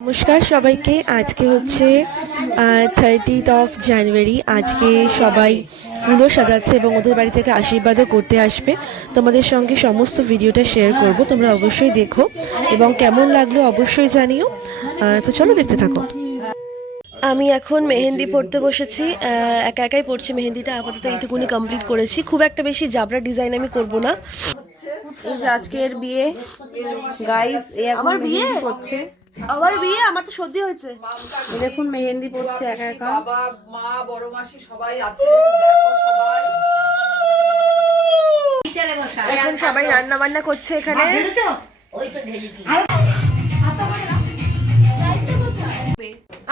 নমস্কার সবাইকে। আজকে হচ্ছে থার্টিথ অফ জানুয়ারি আজকে সবাই ফুলও সাজাচ্ছে এবং ওদের বাড়ি থেকে আশীর্বাদও করতে আসবে। তোমাদের সঙ্গে সমস্ত ভিডিওটা শেয়ার করব তোমরা অবশ্যই দেখো। এবং কেমন লাগল অবশ্যই জানিও। তো চলো দেখতে থাকো। আমি এখন মেহেন্দি পড়তে বসেছি। একা একাই পড়ছি মেহেন্দিটা। আপাতত এইটুকুনি কমপ্লিট করেছি। খুব একটা বেশি জাবরা ডিজাইন আমি করব না। এই যে আজকের বিয়ে। গাইস আমার বিয়ে? করছে আমার বিয়ে আমার তো সর্দি হয়েছে। দেখুন মেহেন্দি পড়ছে একা একা। বাবা মা বড় মাসি সবাই আছে দেখো সবাই। এখন সবাই রান্না বান্না করছে এখানে।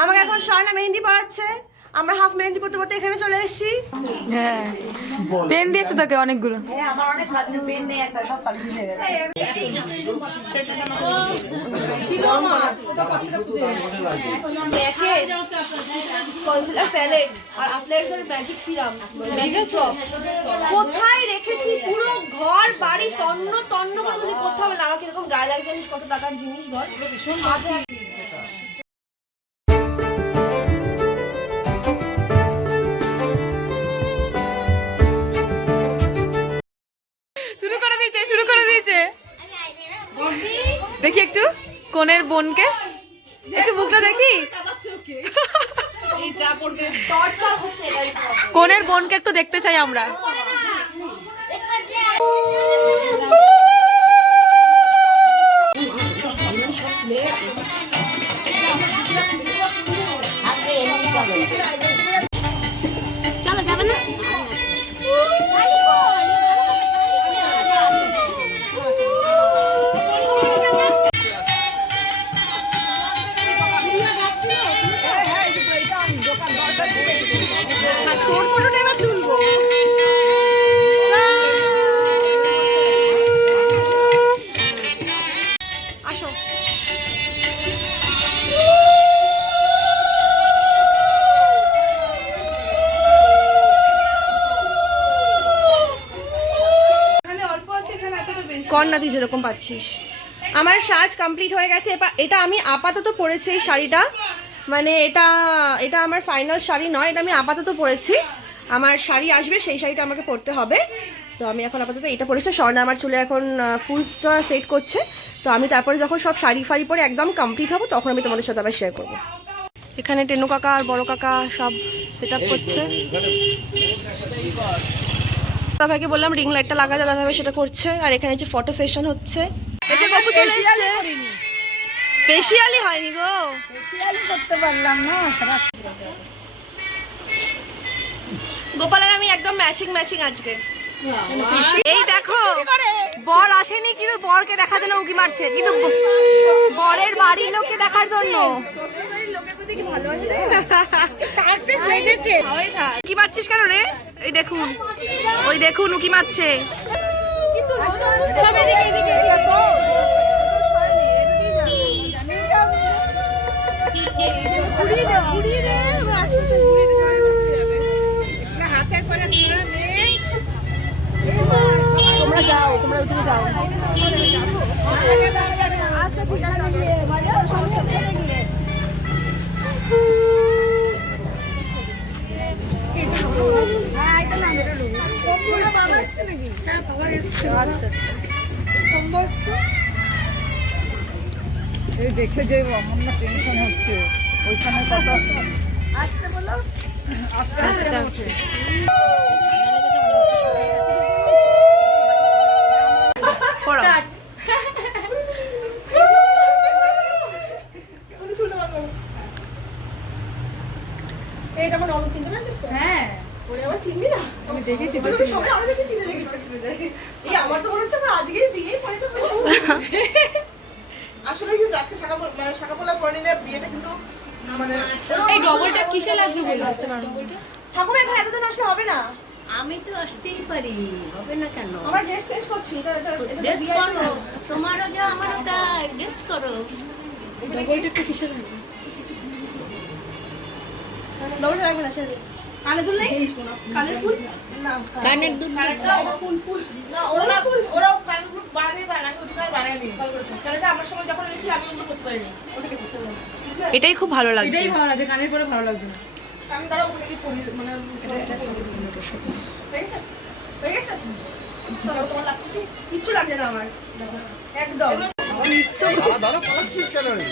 আমাকে এখন স্বর্ণা মেহেন্দি পড়াচ্ছে আমরা হাফ মেহেন্দি পড়তে পড়তে এখানে চলে এসেছি। হ্যাঁ। পেন দিয়েছে তোকে অনেকগুলো। আমার অনেক লাগছে পেন নেই একটা সব কালি হয়ে গেছে। কনসিলার প্যালেট আর আপনার ম্যাজিক সিরাম কোথায় রেখেছি পুরো ঘর বাড়ি তন্ন তন্ন করে কোথাও না আমাকে এরকম গায়ে লাগে জানিস কত টাকার জিনিস বল। কোনের বোনকে? একটু মুখটা দেখি। কোনের বোনকে একটু দেখতে চাই আমরা। পাচ্ছিস। আমার সাজ কমপ্লিট হয়ে গেছে। এটা আমি আপাতত পরেছি এই শাড়িটা। মানে এটা এটা আমার ফাইনাল শাড়ি নয়, এটা আমি আপাতত পরেছি। আমার শাড়ি আসবে, সেই শাড়িটা আমাকে পরতে হবে। তো আমি এখন আপাতত এটা পরেছি। স্বর্ণা আমার চুলে এখন ফুলসটা সেট করছে। তো আমি তারপরে যখন সব শাড়ি ফাড়ি পরে একদম কমপ্লিট হব, তখন আমি তোমাদের সাথে আবার শেয়ার করব। এখানে টেনু কাকা আর বড় কাকা সব সেট করছে। দাদাভাইকে বললাম রিং লাইটটা লাগা জ্বালানো হবে সেটা করছে আর এখানে যে ফটো সেশন হচ্ছে। এতে বাবু চলে এসেছে। ফেসিয়ালই হয়নি গো। করতে পারলাম না সারা গোপালের আমি একদম ম্যাচিং ম্যাচিং আজকে। এই দেখো, বর আসেনি, কিন্তু বরকে দেখার জন্য উকি মারছে। কিন্তু বরের বাড়ির লোককে দেখার জন্য। কি মারছিস কেন রে? এই দেখুন, ওই দেখুন উকি মারছে। তোমরা যাও তোমরা ওইদিকে যাও। আচ্ছা ঠিক আছে এই দেখে যে অমন না টেনশন হচ্ছে। ওইখানে কত আসতে বলো। আস্তে আস্তে আস্তে পড়াও এটা আমার ননদ চিনতে পারছিস তো হ্যাঁ ওরে আবার চিনবি না আমি দেখেছি তো সবাই আমাদেরকে চিনে রেখেছে এই আমার তো মনে হচ্ছে আমার আজকেই বিয়ে পরে তো আসলে কিন্তু আজকে শাখা মানে শাখা পোলা পরে নিলে বিয়েটা কিন্তু মানে এই ডবলটা কিসে লাগবে বলে আসতে পারব ঠাকুর এখানে এতজন আসলে হবে না। আমি তো আসতেই পারি। হবে না কেন? আমার ড্রেস চেঞ্জ করছি এটা এটা এটা ড্রেস করো। তোমারও যা আমারও তাই ড্রেস করো। ডবলটা একটু কিসে লাগবে? দৌড়ে লাগবে না ছেড়ে। কানে দুল নেই? কানের ফুল? কানের দুল না ওরা ওদিকে কারণ আমার সময় যখন এনেছিল আমি ওগুলো করতে পারিনি ওটা কি এটাই খুব ভালো লাগছে। এটাই ভালো লাগে কানের পরে ভালো লাগবে না। আমি তারা ওখানে কি পরি মানে হয়ে গেছে? হয়ে গেছে? চলো তোমার লাগছে কি? কিচ্ছু লাগছে না আমার। একদম। দাদা পাচ্ছিস কেন রে?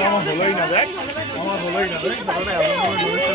আমার হলোই না দেখ আমার হলোই না দেখ দাদাটা এমন ভাবে নড়েছে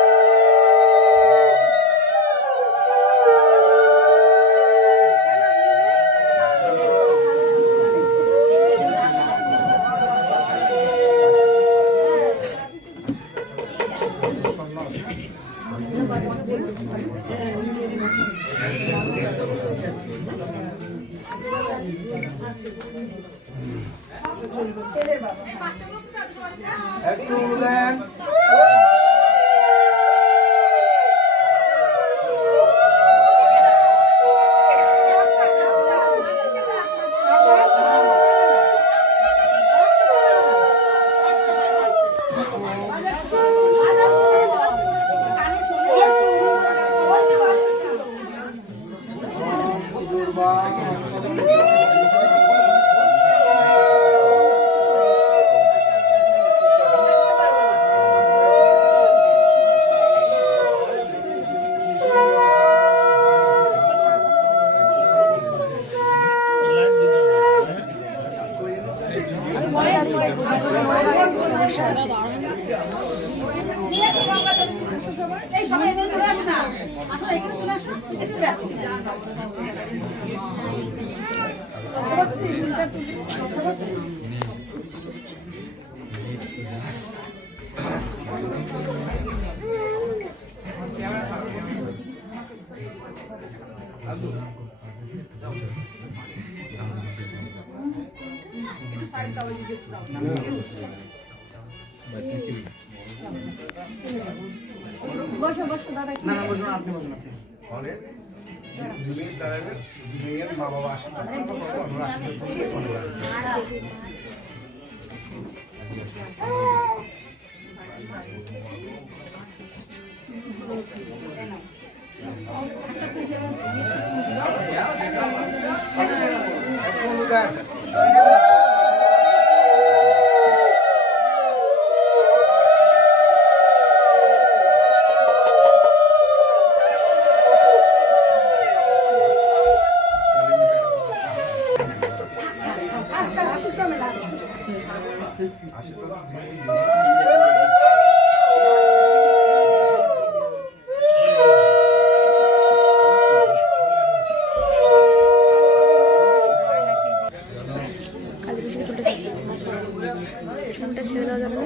একটু দেন এই বসো বসো দাদা না না বসুন আপনি বসুন আপনি। ফলে দু মিনিট দাঁড়াবেন মেয়ের মা বাবা আসেন তারপর আমরা আসবেন তুমি কথা বলবেন। একটু দেন কালী পুজোকে চুলটা ছেড়ে চুলটা ছেড়ে দেওয়া যাবে না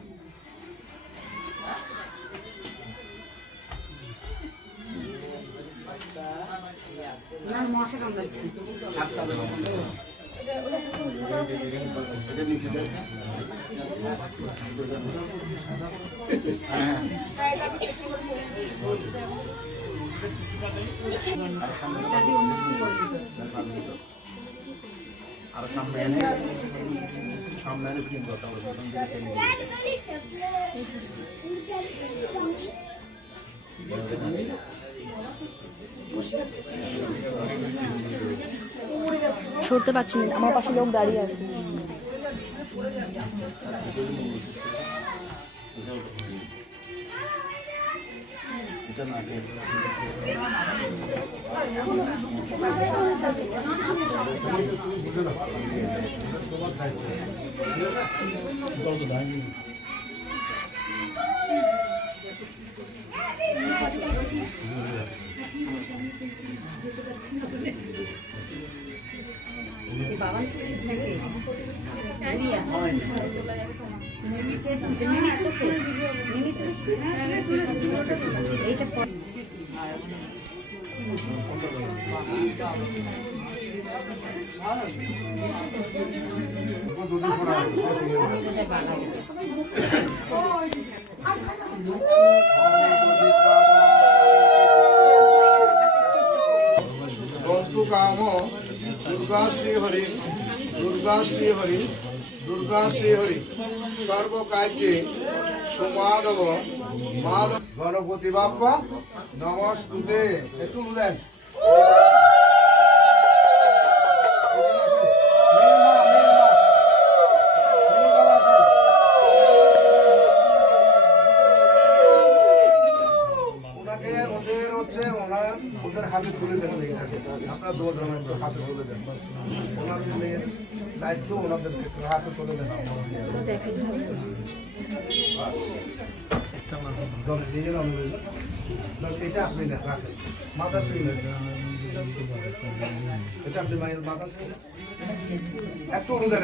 আর সামনে সামনে ফিল্ম করতে হবে। সরতে পারছি না আমার পাশে লোক দাঁড়িয়ে আছে। এটা না দুদিন কাম দুর্গা শ্রী হরি দুর্গা শ্রী হরি দুর্গা শ্রী হরি সর্বকার্যে সুমাধব, মাধব। গণপতি বাপ্পা নমস্কুতে একটু বুঝলেন এটা আপনি নেন রাখেন মাথা শুইলেন এটা আপনি মাথা শুইলেন একটু অনুদান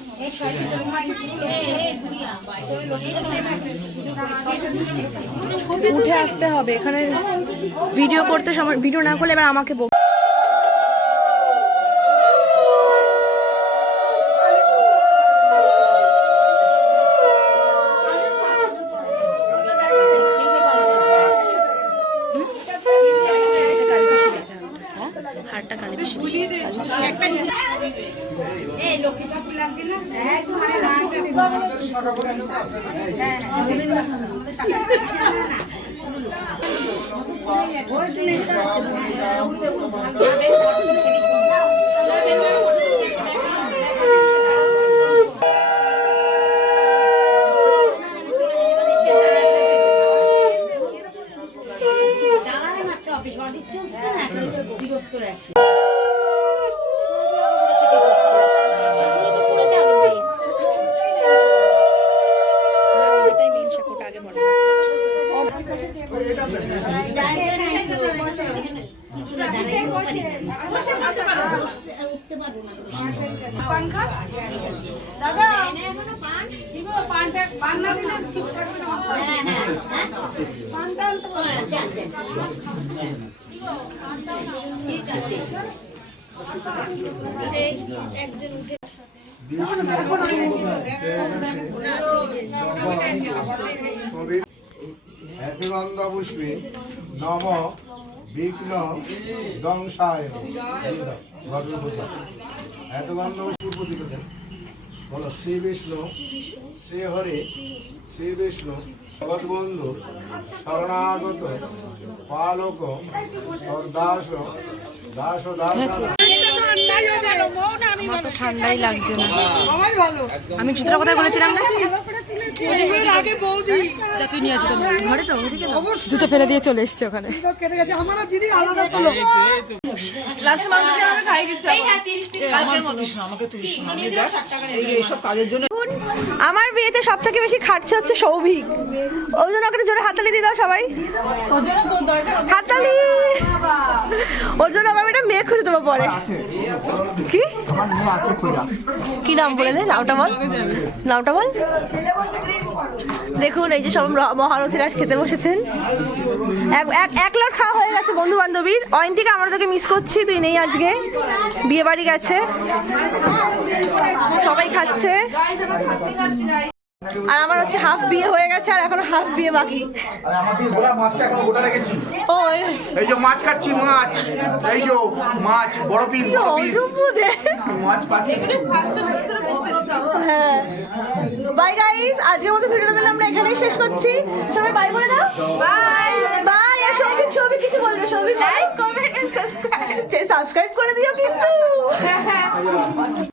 উঠে আসতে হবে এখানে ভিডিও করতে সময় ভিডিও না করলে এবার আমাকে 我我们 দাদা ঠিক পুষ্পে নম বিঘ্ন দংশায় শরণাগত, পালক দাস দাস। দাস ঠান্ডাই লাগছে না। আমি জুতোটা কোথায় বলেছিলাম না? যা তুই নিয়ে জুতো ঘরে তো জুতো ফেলে দিয়ে চলে এসছে ওখানে। লাস্ট মাংস খাই দিচ্ছে এইসব কাজের জন্য আমার বিয়েতে সব থেকে বেশি খাটছে হচ্ছে সৌভিক। ওই জন্য ওকে জোরে হাতালি দিয়ে দাও সবাই। হাতালি ওর জন্য আবার আমি একটা মেয়ে খুঁজে দেবো পরে। কি? আমার কি নাম বলে দে? নামটা বল। নামটা বল। দেখুন এই যে সব মহারথীরা খেতে বসেছেন। এক এক- এক লট খাওয়া হয়ে গেছে বন্ধু বান্ধবীর অয়ন্তিকা আমরা তোকে মিস করছি তুই নেই আজকে। বিয়ে বাড়ি গেছে। সবাই খাচ্ছে। আর আমার হচ্ছে হাফ বিয়ে হয়ে গেছে আর এখন হাফ বিয়ে বাকি। আর আমাদের গোলা মাছটা এখন গোটা রেখেছি। ও এই- যে মাছ খাচ্ছি মাছ। এই যে মাছ বড় পিস বড় পিস। মাছ পাচ্ছি হ্যাঁ। বাই গাইস আজকের মতো ভিডিওটা তাহলে আমরা এখানেই শেষ করছি। সবাই বাই বলে দাও। বাই বাই আর সৌভিক সৌভিক কিছু বলবে? Souvik like comment subscribe subscribe করে দিও কিন্তু।